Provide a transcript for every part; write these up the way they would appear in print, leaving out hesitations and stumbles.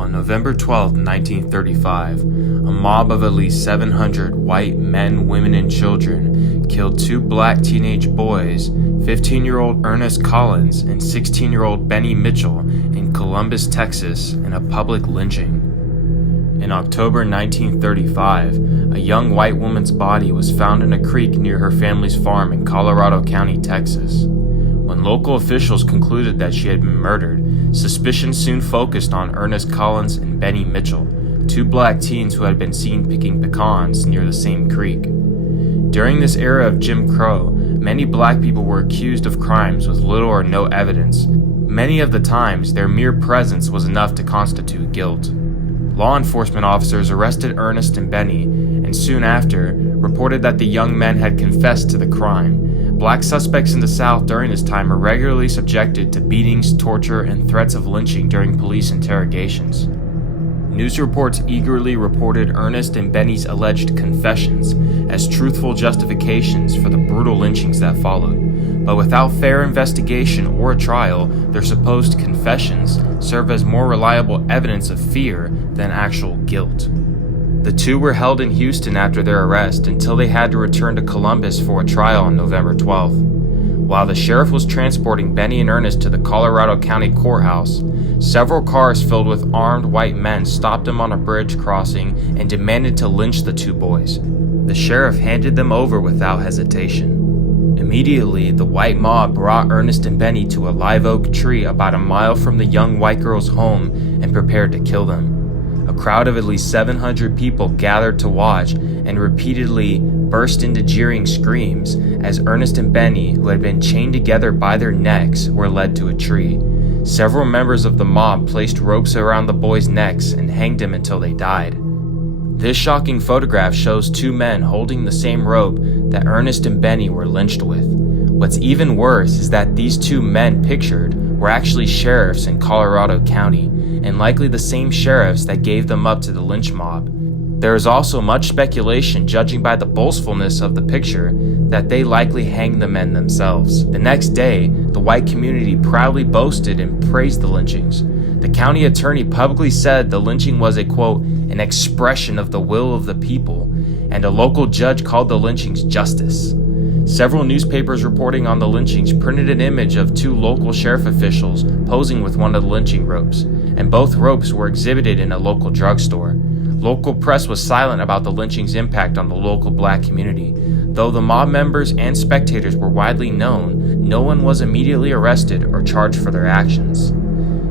On November 12, 1935, a mob of at least 700 white men, women, and children killed two black teenage boys, 15-year-old Ernest Collins and 16-year-old Benny Mitchell, in Columbus, Texas, in a public lynching. In October 1935, a young white woman's body was found in a creek near her family's farm in Colorado County, Texas. When local officials concluded that she had been murdered, suspicion soon focused on Ernest Collins and Benny Mitchell, two black teens who had been seen picking pecans near the same creek. During this era of Jim Crow, many black people were accused of crimes with little or no evidence. Many of the times, their mere presence was enough to constitute guilt. Law enforcement officers arrested Ernest and Benny, and soon after, reported that the young men had confessed to the crime. Black suspects in the South during this time were regularly subjected to beatings, torture, and threats of lynching during police interrogations. News reports eagerly reported Ernest and Benny's alleged confessions as truthful justifications for the brutal lynchings that followed. But without fair investigation or a trial, their supposed confessions serve as more reliable evidence of fear than actual guilt. The two were held in Houston after their arrest until they had to return to Columbus for a trial on November 12th. While the sheriff was transporting Benny and Ernest to the Colorado County Courthouse, several cars filled with armed white men stopped them on a bridge crossing and demanded to lynch the two boys. The sheriff handed them over without hesitation. Immediately, the white mob brought Ernest and Benny to a live oak tree about a mile from the young white girl's home and prepared to kill them. A crowd of at least 700 people gathered to watch and repeatedly burst into jeering screams as Ernest and Benny, who had been chained together by their necks, were led to a tree. Several members of the mob placed ropes around the boys' necks and hanged them until they died. This shocking photograph shows two men holding the same rope that Ernest and Benny were lynched with. What's even worse is that these two men pictured were actually sheriffs in Colorado County, and likely the same sheriffs that gave them up to the lynch mob. There is also much speculation, judging by the boastfulness of the picture, that they likely hanged the men themselves. The next day, the white community proudly boasted and praised the lynchings. The county attorney publicly said the lynching was a, quote, an expression of the will of the people, and a local judge called the lynchings justice. Several newspapers reporting on the lynchings printed an image of two local sheriff officials posing with one of the lynching ropes, and both ropes were exhibited in a local drugstore. Local press was silent about the lynching's impact on the local black community. Though the mob members and spectators were widely known, no one was immediately arrested or charged for their actions.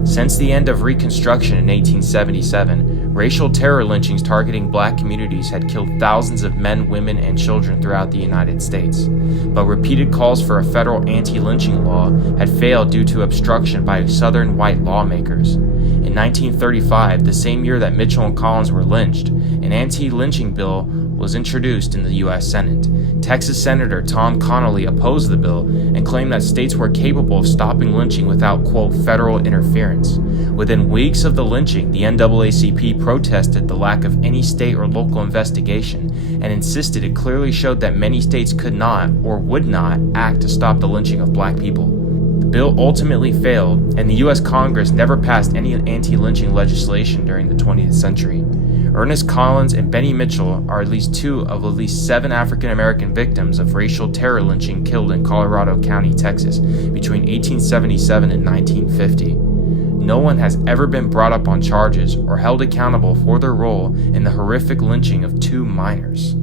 Since the end of Reconstruction in 1877, racial terror lynchings targeting black communities had killed thousands of men, women, and children throughout the United States. But repeated calls for a federal anti-lynching law had failed due to obstruction by Southern white lawmakers. In 1935, the same year that Mitchell and Collins were lynched, an anti-lynching bill was introduced in the U.S. Senate. Texas Senator Tom Connolly opposed the bill and claimed that states were capable of stopping lynching without, quote, federal interference. Within weeks of the lynching, the NAACP protested the lack of any state or local investigation and insisted it clearly showed that many states could not or would not act to stop the lynching of black people. The bill ultimately failed, and the U.S. Congress never passed any anti-lynching legislation during the 20th century. Ernest Collins and Benny Mitchell are at least two of at least 7 African American victims of racial terror lynching killed in Colorado County, Texas, between 1877 and 1950. No one has ever been brought up on charges or held accountable for their role in the horrific lynching of 2 minors.